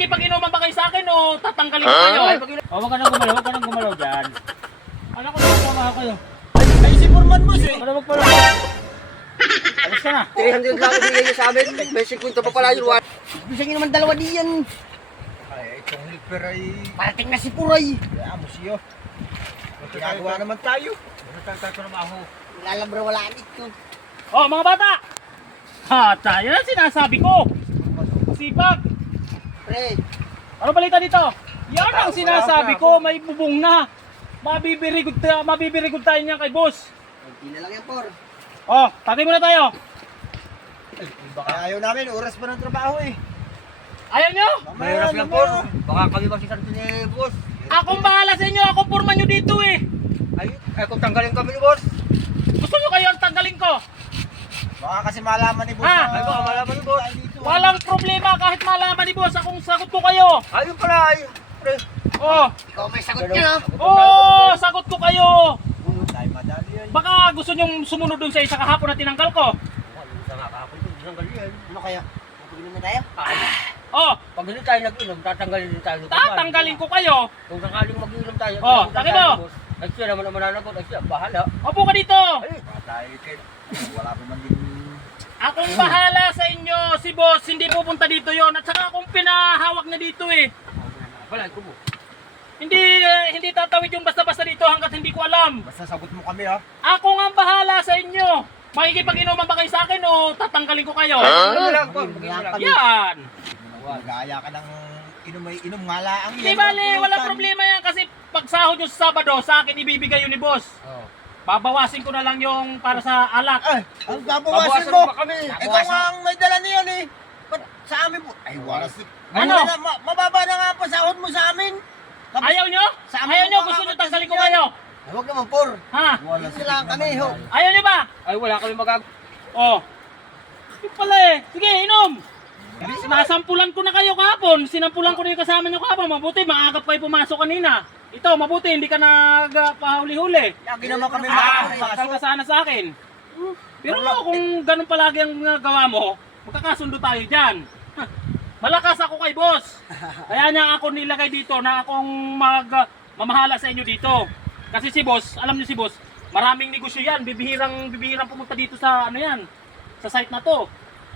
Makikipag-inuman ba kayo sa akin o tatanggalin ko kayo? Huwag ka nang gumalaw dyan. Alam ko na kayo. Ay, si Foreman boss eh. Wala magpala. Alis ka na. 300 lang ang bigay niya sa amin. May 50 pa pala yun. Bisa nyo naman dalawa diyan. Ay, itong liper ay... Parating na si Puray. Kaya mo siyo. Ginagawa naman tayo. Nagtagtag ko na ako. Lalabra wala dito. Oh, mga bata! Ha, yan ang sinasabi ko. Sipag. Pre, Ano balita dito? Yan ang sinasabi ko, may bubong na. Mabibirigod tayo niyan kay boss. hindi na lang yan, Por. Oh, tatay muna tayo. Baka ayaw namin, oras pa ng trabaho eh. Ayaw nyo? Mahirap lang po. Baka kami magsisanto ni boss. Akong bahala sa inyo, ako purman nyo dito eh. Ay kung tanggalin kami ni boss. Gusto nyo kayo ang tanggalin ko? Baka kasi malaman ni boss. Ha? Ay baka malaman ni boss. Walang problema kahit malaman ni boss, akong sagot ko kayo. Ayun pala. Ayun. Pre. Oh, Ikaw may sagot niya, no? oh, sagot ko kayo. Ay, madali yan. Baka gusto nyong sumunod dun sa isa kahapon na tinanggal ko. Isa nga kahapon ito. Isang gali yan. Ano kaya? Pag-inom na tayo? Oh, Pag hindi tayo nag-inom, tatanggalin din tayo. tatanggalin ko kayo. Kung sakaling mag-inom tayo. Oh, mag-inom takip tayo, mo. boss. Ay siya naman ang mananagot. Ay siya, bahala. Opo ka dito. Ay, Baka tayo kay... Wala pa man din... Akong bahala sa inyo, si boss, hindi pupunta dito yon. At saka akong pinahawak na dito eh. wala, ito mo. Hindi tatawid yung basta-basta dito hanggat hindi ko alam. Basta sagot mo kami ha. Ako nga ang bahala sa inyo. Makikipag-inuman ba kayo sa akin o tatanggalin ko kayo? Ano lang po, mag-inom lang. Yan. Gaya ka ng inom nga laang Di bale, wala problema yan kasi pag sahod nyo sa Sabado, sa akin ibibigay yun ni boss. Oh. Babawasin ko na lang yung para sa alak. Ay, ang babawasin Babawasan mo. pa kami. Ikaw nga ang may dala niyan eh. Ba't sa amin po? Ay, wala si... Ano? Mababa na nga pa sahod mo sa amin. Ayaw nyo? Sa amin Ayaw nyo? mo Gusto nyo makakatas tanggalin ko yan. kayo? Ay, huwag naman, Por. Ha? Wala si lang kami, ho. Ayaw nyo ba? Ay, wala kami Oh. Yung pala eh. Sige, inom. Nasampulan ko na kayo kahapon. Sinampulan ko na yung kasama nyo kahapon. Mabuti, maagap kayo pumasok kanina. Ito, mabuti, hindi ka nagpahuli-huli. Lagi naman kami Masal ka sana sa akin. Pero kung ganun palagi ang gawa mo, magkakasundo tayo dyan. Malakas ako kay boss. Kaya niya ako nilagay dito na akong mamahala sa inyo dito. Kasi si boss, alam niyo si boss, maraming negosyo yan. Bibihirang pumunta dito sa ano yan, sa site na to.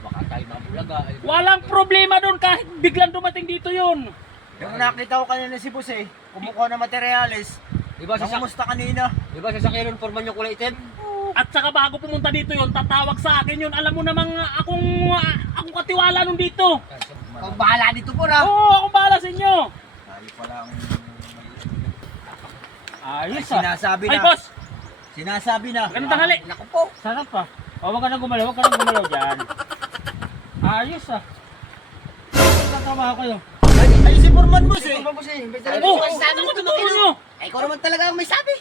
Baka tayo mabulaga. Walang problema doon kahit biglang dumating dito yun. Yung nakita ko kanina si Boss eh, kumukuha ng materyales. Diba sa Nangumusta kanina. Diba sa sakyan ng forman yung kulay itim? At saka bago pumunta dito yun, tatawag sa akin yun. Alam mo namang akong katiwala nung dito. Ikaw bahala dito, Por, ha? Oo, akong bahala sa inyo. Tayo pala ang... Ayos Sinasabi Ay na. boss, Sinasabi na. ganun tanghali. Naku po. Sarap pa. Huwag ka nang gumalaw dyan. Ayos ah. Nagtatrabaho kayo. Ay, si Foreman boss eh. Oh, ano ko tuturo nyo? Ay, ikaw naman talaga ang may sabi.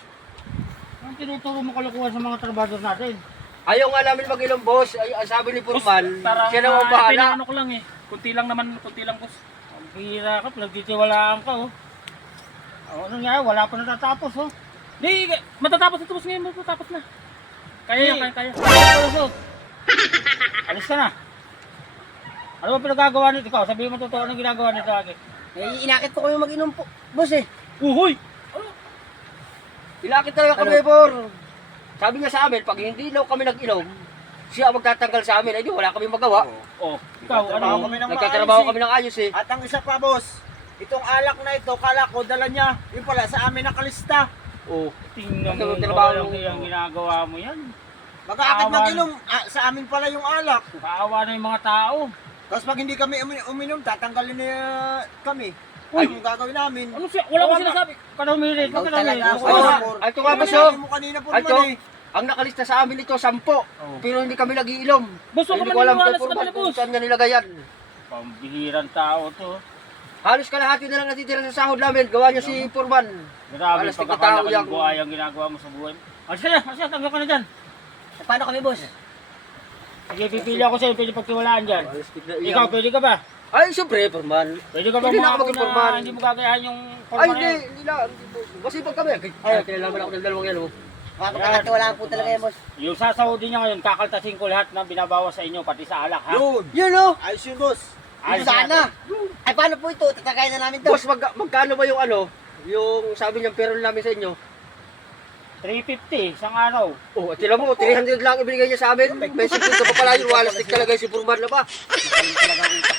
Ang tinuturo mo kalukuhan sa mga trabador natin. Ayaw nga namin mag-inom, boss. Ay, ang sabi ni Forman, Parang siya naman bahala. pinaano ko lang eh. Kunti lang naman, kunti lang boss. Ang bihira ka, pinagtitiwalaan ka oh. Ano nga, wala pa natatapos oh. Di, matatapos ito boss ngayon, matatapos na. Kaya, kaya. Alis ka na. Ano ba pinagagawa nito? Ikaw, sabihin mo totoo anong ginagawa nito akin. Eh, inakit ko kayo mag-inom po, boss eh. Uhoy! Ilakit talaga kami, Bor. Sabi niya sa amin, pag hindi daw kami nag-inom, siya ang magtatanggal sa amin. Ay, di, wala kami magawa. Oh, ikaw, Nagtatrabaho ano? kami ng Nagkatrabaho maayos kami ng ayos eh. At ang isa pa boss, itong alak na ito, kala ko dala niya. Yung pala, sa amin nakalista. Oh. Tingnan Ano, mo, trabaho walang ang ginagawa mo yan. Mag-aakit Awan. mag-inom, sa amin pala yung alak. Kaawa na yung mga tao. Tapos pag hindi kami uminom, tatanggalin niya kami. Uy. Anong gagawin namin? Ano siya? Wala ko sinasabi. Kanahumirit, Ikaw kanahumirit. talaga, Ako Ay, na. ay, ito nga, boss, Sabi oh. mo kanina po Ay, ito, naman eh. ang nakalista sa amin ito, 10. Pero hindi kami nag-iilom. Boss, huwag ka Hindi ko alam maniniwala kay sa Forman kanila, kung boss. saan niya nilagay yan. Pambihirang tao to. Halos kalahati na lang natitira sa sahod namin. Gawa niya si Forman. Grabe Alas, pagkakalaki nagtatao ng buhay ang ginagawa mo sa buhay. Alis ka na, tanggap ka na dyan. Eh, paano kami, boss? Sige, pipili ako sa'yo, pwede pagtiwalaan dyan. Halos bigla Ikaw, iyan. pwede ka ba? Ay, siyempre, Forman. Pwede ka ba Hindi na ako mga maging Forman. hindi mo gagayahan yung Ay, forma hindi, na yun? hindi na. Masipag kami. Ay, kinalaman ako ng dalawang yan, oh. Makapagkakatiwalaan po talaga yan, boss. Yung sasahodin niya ngayon, kakaltasin ko lahat na binabawas sa inyo, pati sa alak, ha? Yun. Yun, oh! Ayos yun boss. Ayos Sana. Ay, paano po ito? Tatagayin na namin to. Boss, magkano ba yung ano? Yung sabi niyang pero namin sa inyo? 350 isang araw. Oh, at tila mo, 300 lang ibigay niya sa amin. May secret pa pala yung walastik talaga si Purman na ba?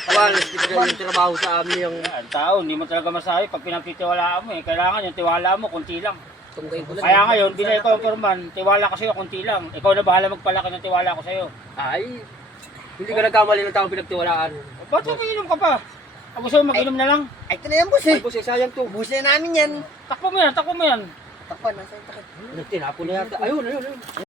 Walastik talaga yung trabaho sa amin yung Ang tao, hindi mo talaga masabi pag pinagtitiwalaan mo eh. Kailangan yung tiwala mo, kunti lang. tunggayin ko lang. Kaya ngayon, binay ko ang Purman, tiwala ko sa'yo, kunti lang. Ikaw na bahala magpalaki ng tiwala ko sa'yo. Ay, hindi ka nagkamali ng taong pinagtiwalaan. Ba't mag-inom ka pa? Ang gusto mo mag-inom na lang? Ay, ito na yan, boss eh. Ay, boss, sayang to. Ubusin na namin yan. Takpo mo yan, takpo mo yan. Takpan, nasa yung takip. Tinapon na yata. Ayun.